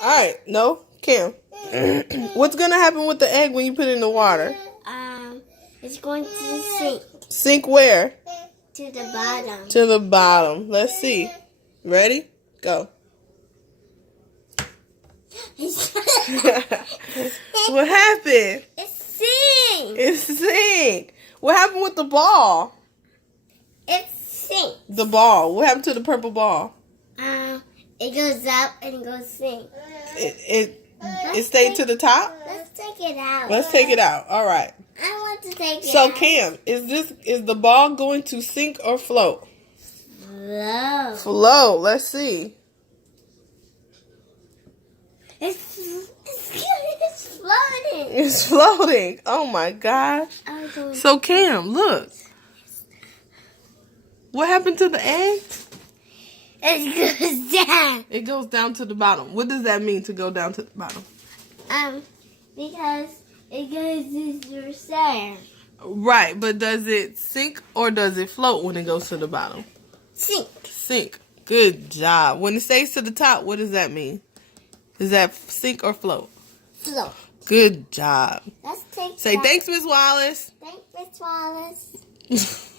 Alright, no, Kim. What's gonna happen with the egg when you put it in the water? It's going to sink. Sink where? To the bottom. To the bottom. Let's see. Ready? Go. What happened? It sinks. It sank. What happened with the ball? It sinks. The ball. What happened to the purple ball? It goes up and it goes sink. It stayed to the top? Let's take it out. Let's take it out. All right. I want to take it out. So Cam, is the ball going to sink or float? Float. Float. Let's see. It's floating. It's floating. Oh my gosh. So Cam, look. What happened to the egg? It goes down. It goes down to the bottom. What does that mean to go down to the bottom? Because it goes to your sand. Right, but does it sink or does it float when it goes to the bottom? Sink. Sink. Good job. When it stays to the top, what does that mean? Is that sink or float? Float. Good job. Let's take Say thanks, Miss Wallace. Thanks, Miss Wallace.